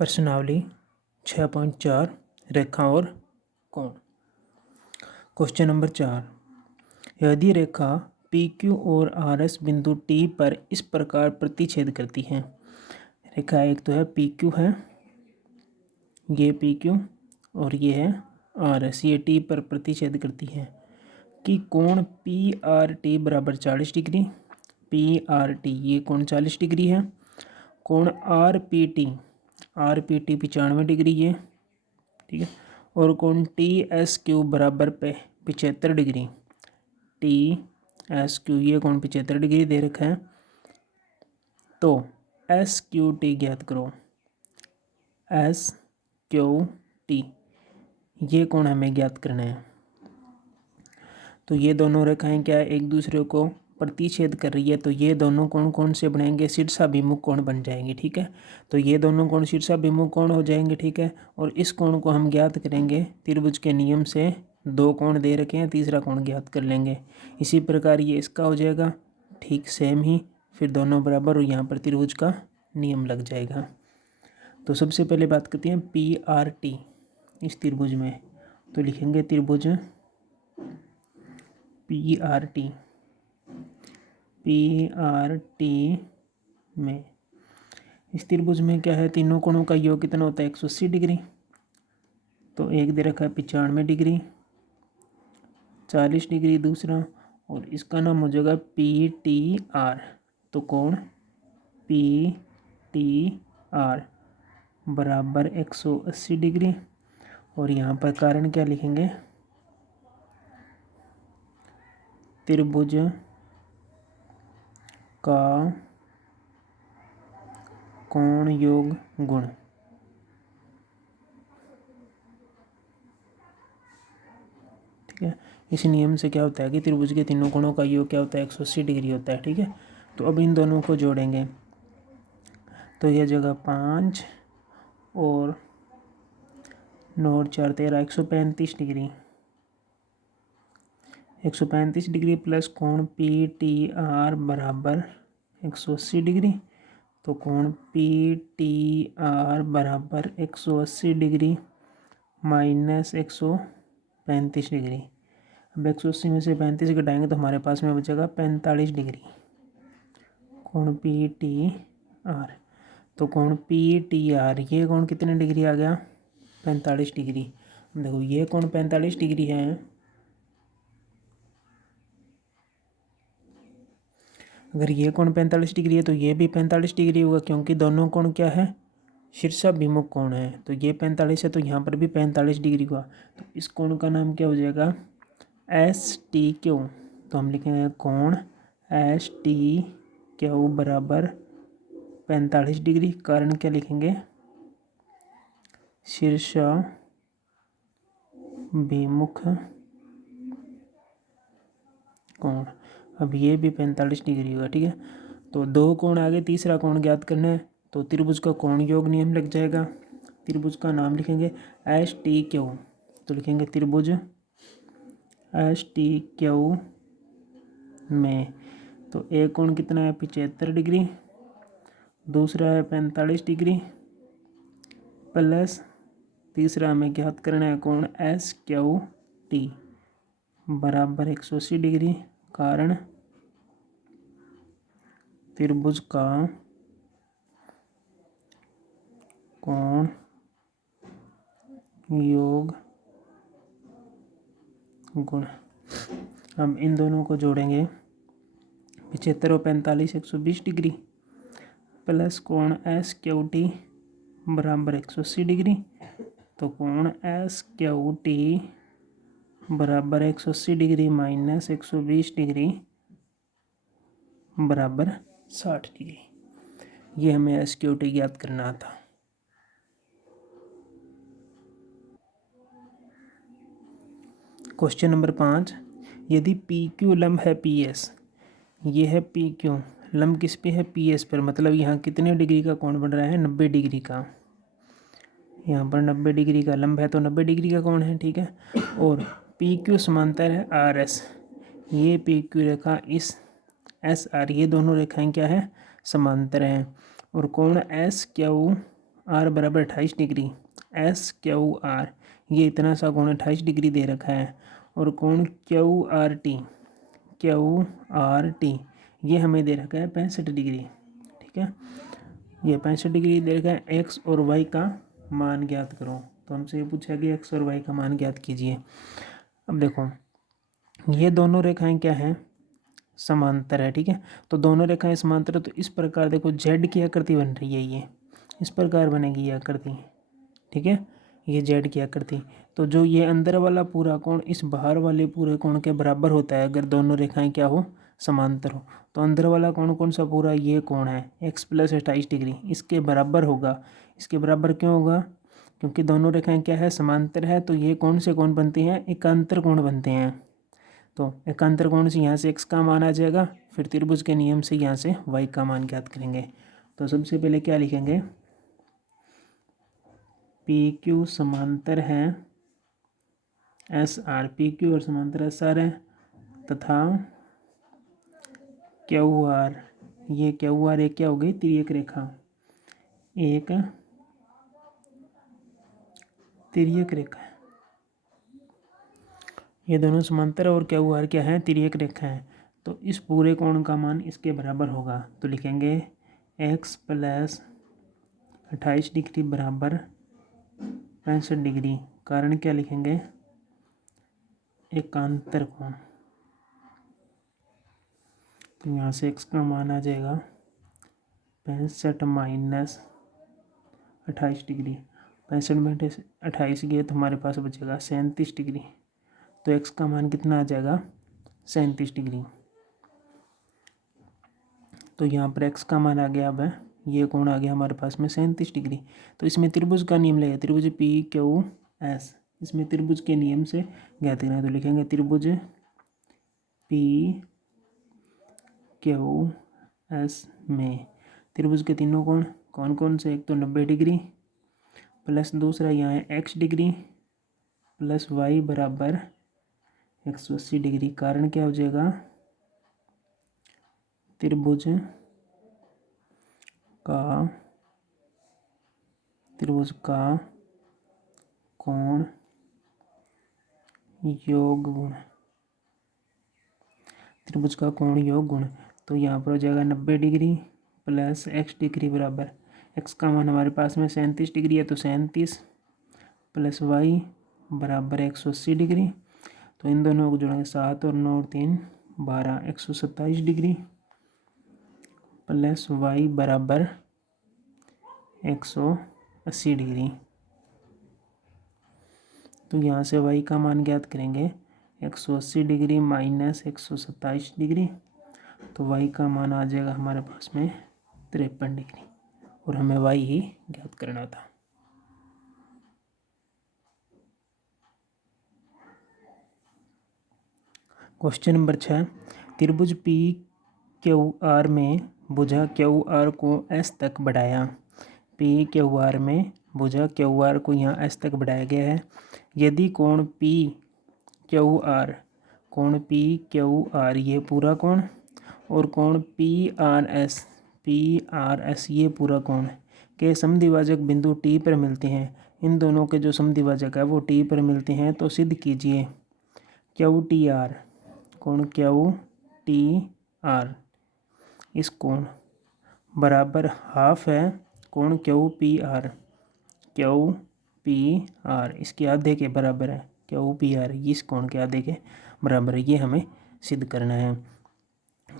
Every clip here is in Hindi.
प्रश्नावली 6.4 रेखा और कोण। क्वेश्चन नंबर 4, यदि रेखा पी क्यू और आर एस बिंदु टी पर इस प्रकार प्रतिच्छेद करती है। रेखा एक तो है पी क्यू है, ये पी क्यू और ये है आर एस, ये टी पर प्रतिच्छेद करती है कि कोण पी आर टी बराबर 40 डिग्री। पी आर टी ये कोण 40 डिग्री है। कोण आर पी टी 95 डिग्री ये, ठीक है। और कोण टी एस क्यू बराबर 75 डिग्री। टी एस क्यू ये कोण 75 डिग्री दे रखा है। तो एस क्यू टी ज्ञात करो। एस क्यू टी ये कोण हमें ज्ञात करना है। तो ये दोनों रेखाएं क्या है, एक दूसरे को प्रतिच्छेद कर रही है, तो ये दोनों कोण कौन से बनेंगे, शीर्षाभिमुख कोण बन जाएंगे, ठीक है। तो ये दोनों कोण शीर्षाभिमुख कोण हो जाएंगे, ठीक है। और इस कोण को हम ज्ञात करेंगे त्रिभुज के नियम से। दो कोण दे रखे हैं, तीसरा कोण ज्ञात कर लेंगे। इसी प्रकार ये इसका हो जाएगा, ठीक सेम ही। फिर दोनों बराबर और यहाँ पर त्रिभुज का नियम लग जाएगा। तो सबसे पहले बात करते हैं पी आर टी इस त्रिभुज में। तो लिखेंगे त्रिभुज पी आर टी में, इस त्रिभुज में क्या है, तीनों कोणों का योग कितना होता है 180 डिग्री। तो एक दे रखा है 95 डिग्री, 40 डिग्री दूसरा, और इसका नाम हो जाएगा पी टी आर। तो कोण पी टी आर बराबर 180 डिग्री। और यहाँ पर कारण क्या लिखेंगे, त्रिभुज का कोण योग गुण। ठीक है, इस नियम से क्या होता है कि त्रिभुज के तीनों कोणों का योग क्या होता है 180 डिग्री होता है, ठीक है। तो अब इन दोनों को जोड़ेंगे तो यह जगह 5 और 9 और 4 13 135 डिग्री। 135 डिग्री प्लस कोण पी टी आर बराबर 180 डिग्री। तो कोण पी टी आर बराबर 180 डिग्री माइनस 135 डिग्री। अब 180 में से 35 घटाएंगे तो हमारे पास में बचेगा 45 डिग्री कोण पी टी आर। तो कोण पी टी आर ये कोण कितने डिग्री आ गया 45 डिग्री। देखो ये कोण 45 डिग्री है, अगर ये कोण 45 डिग्री है तो ये भी 45 डिग्री होगा, क्योंकि दोनों कोण क्या है शीर्षाभिमुख कोण है। तो ये 45 है तो यहाँ पर भी 45 डिग्री हुआ। तो इस कोण का नाम क्या हो जाएगा एस टी क्यू। तो हम लिखेंगे कोण एस टी क्यू बराबर 45 डिग्री। कारण क्या लिखेंगे शीर्षाभिमुख कोण। अब ये भी 45 डिग्री होगा, ठीक है। तो दो कोण आगे, तीसरा कोण ज्ञात करना है। तो त्रिभुज का कोण योग नियम लग जाएगा। त्रिभुज का नाम लिखेंगे एस टी क्यू। तो लिखेंगे त्रिभुज एस टी क्यू में। तो एक कोण कितना है 75 डिग्री, दूसरा है 45 डिग्री, प्लस तीसरा हमें ज्ञात करना है कोण एस क्यू टी बराबर 180 डिग्री। कारण त्रिभुज का कोण योग गुण। हम इन दोनों को जोड़ेंगे 75 और 45 120 डिग्री प्लस कोण एस क्यू टी बराबर 180 डिग्री। तो कोण एस क्यू टी बराबर 180 डिग्री माइनस 120 डिग्री बराबर 60 डिग्री। ये हमें एस क्यू टी ज्ञात करना था। क्वेश्चन नंबर 5, यदि पी क्यू लंब है पी एस, ये है पी क्यू, लंब किस पे है पी एस पर, मतलब यहाँ कितने डिग्री का कोण बन रहा है 90 डिग्री का। यहाँ पर 90 डिग्री का लंब है तो 90 डिग्री का कोण है, ठीक है। और पी क्यू समांतर है आर एस, ये पी क्यू रेखा इस एस आर, ये दोनों रेखाएं क्या है समांतर हैं। और कोण एस क्यू आर बराबर 28 डिग्री, एस क्यू आर ये इतना सा कोण 28 डिग्री दे रखा है, और कोण क्यू आर टी ये हमें दे रखा है 65 डिग्री। ठीक है, ये 65 डिग्री दे रखा है। एक्स और वाई का मान ज्ञात करो, तो हमसे ये पूछा कि एक्स और वाई का मान ज्ञात कीजिए। अब देखो ये दोनों रेखाएं क्या हैं, समांतर है। ठीक है, तो दोनों रेखाएं समांतर है, तो इस प्रकार देखो जेड की आकृति बन रही है, ये इस प्रकार बनेगी ये आकृति। ठीक है, ये जेड की आकृति। तो जो ये अंदर वाला पूरा कोण इस बाहर वाले पूरे कोण के बराबर होता है अगर दोनों रेखाएं क्या हो, समांतर हो। तो अंदर वाला कोण कौन सा पूरा, ये कोण है x प्लस 28 डिग्री, इसके बराबर होगा। इसके बराबर क्यों होगा, क्योंकि दोनों रेखाएं क्या है, समांतर है। तो ये कौन से कोण बनते हैं, एकांतर कोण बनते हैं। तो एकांतर कोण से यहाँ से x का मान आ जाएगा, फिर त्रिभुज के नियम से यहाँ से y का मान ज्ञात करेंगे। तो सबसे पहले क्या लिखेंगे, पी क्यू समांतर है एस आर, पी क्यू और समांतर एस आर है, तथा क्यू आर, ये क्यू आर एक क्या हो गई, तिर्यक रेखा, एक तिर्यक रेखा है। ये दोनों समांतर और क्यू आर क्या है, तिर्यक रेखा है। तो इस पूरे कोण का मान इसके बराबर होगा, तो लिखेंगे x प्लस 28 डिग्री बराबर 65 डिग्री। कारण क्या लिखेंगे, एकांतर कोण। तो यहाँ से x का मान आ जाएगा 65 माइनस 28 डिग्री, 65 में 28 गए तो हमारे पास बचेगा 37 डिग्री। तो x का मान कितना आ जाएगा, 37 डिग्री। तो यहाँ पर x का मान आ गया, अब ये कोण आ गया हमारे पास में 37 डिग्री। तो इसमें त्रिभुज का नियम लगेगा, त्रिभुज पी क्यू एस, इसमें त्रिभुज के नियम से ज्ञात करना है। तो लिखेंगे त्रिभुज पी क्यू एस में त्रिभुज के तीनों कोण कौन कौन से, एक तो 90 डिग्री प्लस दूसरा यहाँ है x डिग्री प्लस y बराबर 180 डिग्री। कारण क्या हो जाएगा, त्रिभुज का कोण योग गुण, त्रिभुज का कोण योग गुण। तो यहाँ पर हो जाएगा 90 डिग्री प्लस x डिग्री बराबर, x का मान हमारे पास में 37 डिग्री है, तो 37 प्लस y बराबर 180 डिग्री। तो इन दोनों को जोड़ेंगे, 7 और 9 और 3 12, 127 डिग्री प्लस y बराबर 180 डिग्री। तो यहाँ से y का मान ज्ञात करेंगे, 180 डिग्री माइनस 127 डिग्री। तो y का मान आ जाएगा हमारे पास में 53 डिग्री, और हमें y ही ज्ञात करना था। क्वेश्चन नंबर 6, त्रिभुज पी क्यू आर में भुजा क्यू आर को एस तक बढ़ाया। पी क्यू आर में भुजा क्यू आर को यहाँ एस तक बढ़ाया गया है। यदि कोण पी क्यू आर ये पूरा कोण, और कोण पी आर एस ये पूरा कोण के समद्विभाजक बिंदु टी पर मिलते हैं, इन दोनों के जो समद्विभाजक है वो टी पर मिलते हैं, तो सिद्ध कीजिए क्यू टी आर, कोण क्यू टी आर इस कोण बराबर हाफ है कोण क्यू पी आर इसके आधे के बराबर है, क्यू पी आर इस कोण के आधे के बराबर है। ये हमें सिद्ध करना है।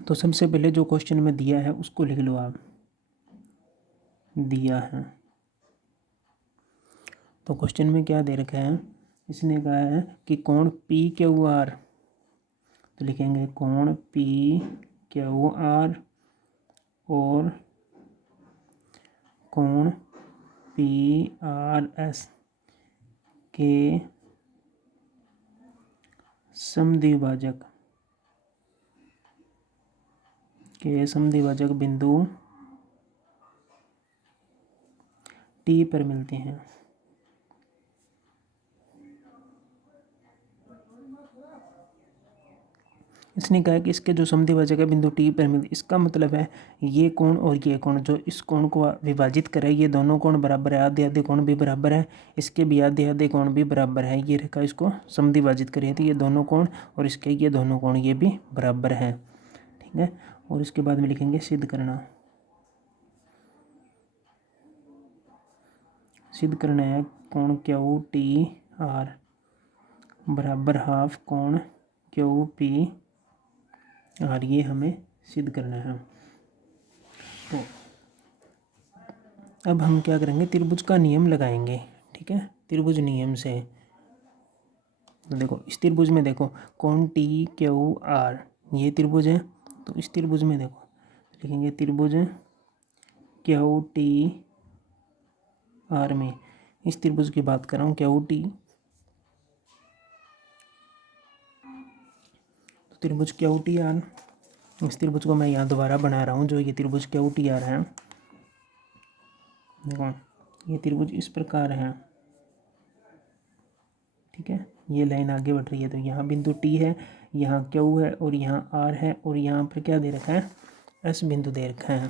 तो सबसे पहले जो क्वेश्चन में दिया है उसको लिख लो आप, दिया है तो क्वेश्चन में क्या दे रखा है, इसने कहा है कि कोण पी क्यू आर, तो लिखेंगे कोण पी क्यू आर और कोण पी आर एस के समद्विभाजक बिंदु टी पर मिलते हैं। इसने कहा है कि इसके जो समद्विभाजक है बिंदु टी पर मिलते, इसका मतलब है ये कोण और ये कोण जो इस कोण को विभाजित करे, ये दोनों कोण बराबर है, आधे आधे कोण भी बराबर है, इसके भी आधे आधे कोण भी बराबर है। ये रेखा इसको समद्विभाजित करे तो ये दोनों कोण और इसके ये दोनों कोण ये भी बराबर है, ठीक है। और इसके बाद में लिखेंगे सिद्ध करना। सिद्ध करना है कोण क्यू टी आर बराबर हाफ कोण क्यू पी आर, ये हमें सिद्ध करना है। तो अब हम क्या करेंगे, त्रिभुज का नियम लगाएंगे, ठीक है। त्रिभुज नियम से तो देखो इस त्रिभुज में देखो कोण टी क्यू आर ये त्रिभुज है, तो इस त्रिभुज में देखो लिखेंगे त्रिभुज क्यू टी आर में, इस त्रिभुज की बात कर रहा हूँ क्यू टी, तो त्रिभुज क्यू टी आर, इस त्रिभुज को मैं यहाँ दोबारा बना रहा हूँ जो ये त्रिभुज क्यू टी आर है। देखो ये त्रिभुज इस प्रकार है, ठीक है। ये लाइन आगे बढ़ रही है, तो यहाँ बिंदु टी है, यहाँ क्यू है और यहाँ आर है और यहाँ पर क्या दे रखा है, एस बिंदु दे रखा है,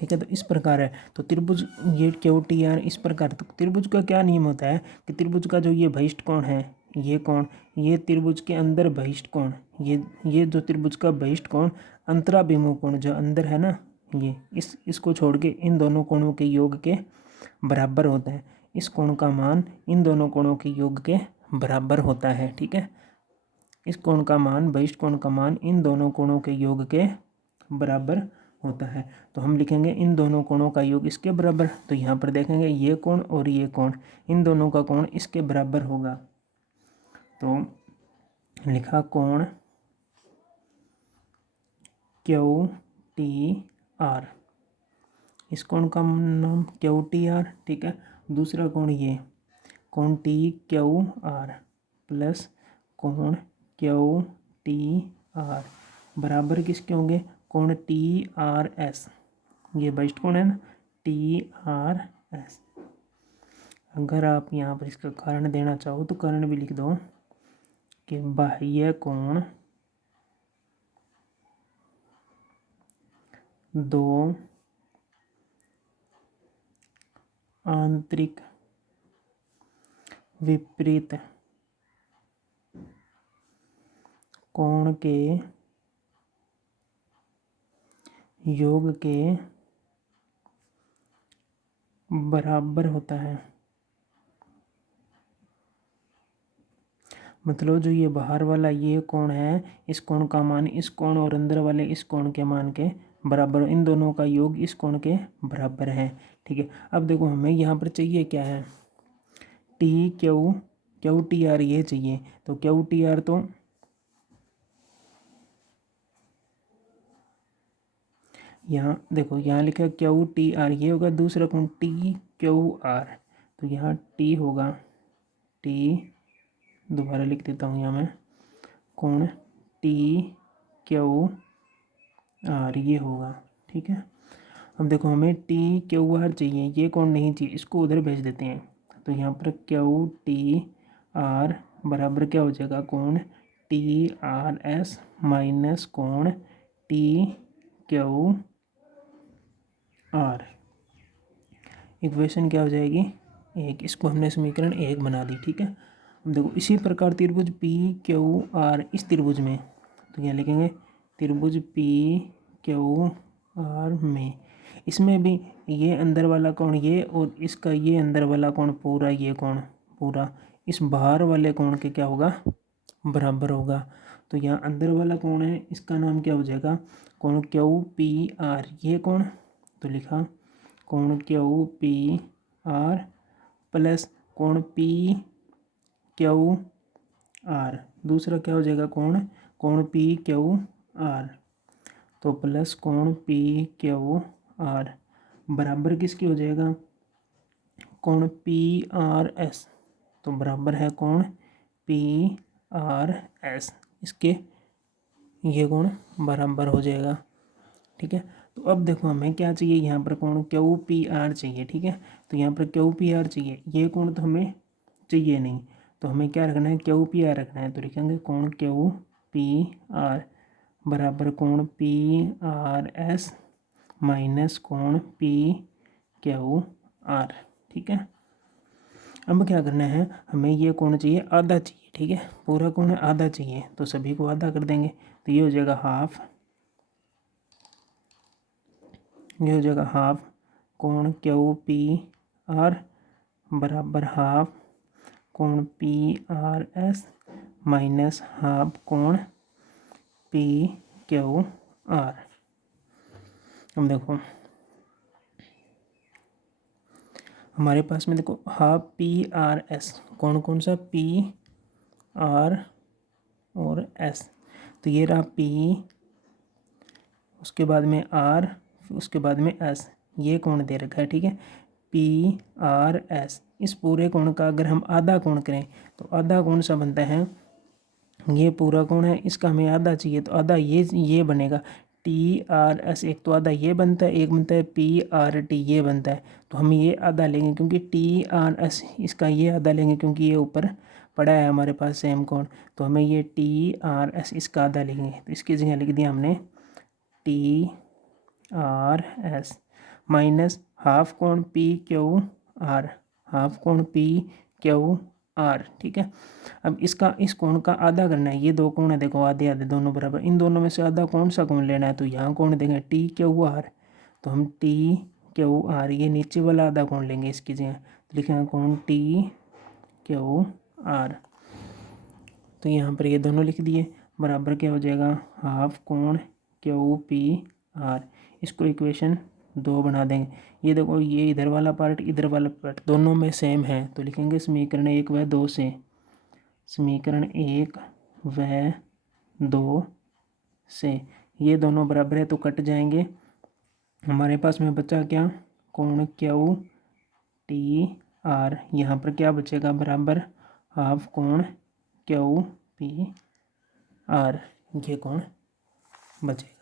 ठीक है। तो इस प्रकार है, तो त्रिभुज ये क्यू टी आर इस प्रकार। तो त्रिभुज का क्या नियम होता है कि त्रिभुज का जो ये बहिष्ठ कोण है, ये कोण, ये त्रिभुज के अंदर बहिष्ठ कोण, ये जो त्रिभुज का बहिष्ठ कोण अंतराभिमुख कोण जो अंदर है ना, ये इसको छोड़ के इन दोनों कोणों के योग के बराबर होता है। इस कोण का मान इन दोनों कोणों के योग के बराबर होता है, ठीक है। इस कोण का मान, बहिष्ठ कोण का मान इन दोनों कोणों के योग के बराबर होता है। तो हम लिखेंगे इन दोनों कोणों का योग इसके बराबर। तो यहाँ पर देखेंगे ये कोण और ये कोण, इन दोनों का कोण इसके बराबर होगा। तो लिखा कोण क्यू टी आर, इस कोण का नाम क्यू टी आर, ठीक है। दूसरा कोण ये कोण टी क्यू आर प्लस कोण क्यू टी आर बराबर किसके होंगे, कोण टी आर एस, ये बहिष्ठ कोण है ना, टी आर एस। अगर आप यहाँ पर इसका कारण देना चाहो तो कारण भी लिख दो कि बाह्य कोण दो आंतरिक विपरीत कोण के योग के बराबर होता है। मतलब जो ये बाहर वाला ये कोण है, इस कोण का मान इस कोण और अंदर वाले इस कोण के मान के बराबर, इन दोनों का योग इस कोण के बराबर है, ठीक है। अब देखो हमें यहाँ पर चाहिए क्या है, टी क्यू टी आर ये चाहिए। तो क्यू टी आर तो यहाँ देखो यहाँ लिखा है क्यू टी आर, ये होगा दूसरा कोण टी क्यू आर, तो यहाँ टी होगा, टी दोबारा लिख देता हूँ यहाँ मैं, कोण टी क्यू आर ये होगा, ठीक है। अब देखो हमें टी क्यू आर चाहिए, ये कोण नहीं चाहिए, इसको उधर भेज देते हैं। तो यहाँ पर क्यू टी आर बराबर क्या हो जाएगा, कोण टी आर एस माइनस कोण टी क्यू आर। इक्वेशन क्या हो जाएगी, एक। इसको हमने समीकरण 1 बना दी, ठीक है। अब देखो इसी प्रकार त्रिभुज पी क्यू आर इस त्रिभुज में, तो क्या लिखेंगे, त्रिभुज पी क्यू आर में, इसमें भी ये अंदर वाला कोण ये और इसका ये अंदर वाला कोण पूरा, ये कोण पूरा इस बाहर वाले कोण के क्या होगा, बराबर होगा। तो यहाँ अंदर वाला कोण है, इसका नाम क्या हो जाएगा, कोण क्यू पी आर, ये कोण, तो लिखा कोण क्यू पी आर प्लस कोण पी क्यू आर, दूसरा क्या हो जाएगा, कोण पी क्यू आर, तो प्लस कोण पी क्यू आर बराबर किसकी हो जाएगा, कोण पी आर एस, तो बराबर है कोण पी आर एस, इसके ये कोण बराबर हो जाएगा, ठीक है। तो अब देखो हमें क्या चाहिए, यहाँ पर कोण क्यू पी आर चाहिए, ठीक है। तो यहाँ पर क्यू पी आर चाहिए, ये कोण तो हमें चाहिए नहीं, तो हमें क्या रखना है, क्यू पी आर रखना है। तो लिखेंगे कोण क्यू पी आर बराबर कोण पी आर एस माइनस कोण पी क्यू आर। ठीक है, अब क्या करना है, हमें ये कोण चाहिए आधा चाहिए। ठीक है, पूरा कोण आधा चाहिए तो सभी को आधा कर देंगे। तो ये हो जाएगा हाफ, ये हो जाएगा हाफ कोण क्यू पी आर बराबर हाफ कोण P R S minus half कोण पी क्यू आर। अब देखो हमारे पास में देखो हाफ पी आर एस, कौन कौन सा, पी आर और एस। तो ये रहा पी, उसके बाद में आर, उसके बाद में एस, ये कोण दे रखा है। ठीक है, पी आर एस, इस पूरे कोण का अगर हम आधा कोण करें तो आधा कौन सा बनता है, ये पूरा कोण है, इसका हमें आधा चाहिए तो आधा ये बनेगा टी आर एस। एक तो आधा ये बनता है, एक बनता है पी आर टी, ये बनता है। तो हम ये आधा लेंगे क्योंकि टी आर एस, इसका ये आधा लेंगे क्योंकि ये ऊपर पड़ा है हमारे पास सेम कोण। तो हमें ये टी आर एस इसका आधा लेंगे। तो इसकी जगह लिख दिया हमने T R S minus half कोण पी क्यू आर, हाफ कोण पी क्यू आर। ठीक है, अब इसका इस कोण का आधा करना है। ये दो कोण है देखो, आधे आधे दोनों बराबर, इन दोनों में से आधा कौन सा कोण लेना है, तो यहाँ कोण देंगे टी क्यू आर। तो हम टी क्यू आर, ये नीचे वाला आधा कोण लेंगे इसकी जगह, तो लिखेंगे कोण टी क्यू आर। तो यहाँ पर ये दोनों लिख दिए, बराबर क्या हो जाएगा, हाफ कोण क्यू पी आर। इसको इक्वेशन 2 बना देंगे। ये देखो ये इधर वाला पार्ट इधर वाला पार्ट दोनों में सेम है, तो लिखेंगे समीकरण 1 व 2 से, समीकरण 1 व 2 से ये दोनों बराबर है तो कट जाएंगे। हमारे पास में बचा क्या, कोण क्यू टी आर, यहाँ पर क्या बचेगा, बराबर हाफ कोण क्यू पी आर, ये कोण बचेगा।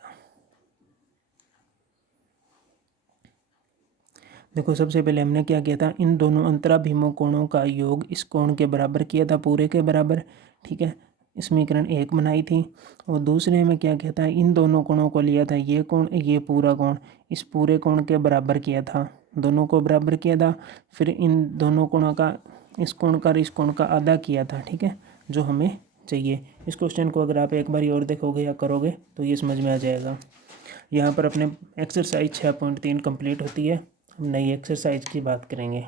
देखो सबसे पहले हमने क्या किया था, इन दोनों अंतराभिमुख कोणों का योग इस कोण के बराबर किया था, पूरे के बराबर। ठीक है, समीकरण 1 बनाई थी। और दूसरे में क्या किया था, इन दोनों कोणों को लिया था, ये कोण ये पूरा कोण, इस पूरे कोण के बराबर किया था, दोनों को बराबर किया था। फिर इन दोनों कोणों का, इस कोण का इस कोण का आधा किया था। ठीक है, जो हमें चाहिए। इस क्वेश्चन को अगर आप एक बार और देखोगे या करोगे तो ये समझ में आ जाएगा। यहाँ पर अपने एक्सरसाइज 6.3 कंप्लीट होती है। हम नई एक्सरसाइज की बात करेंगे।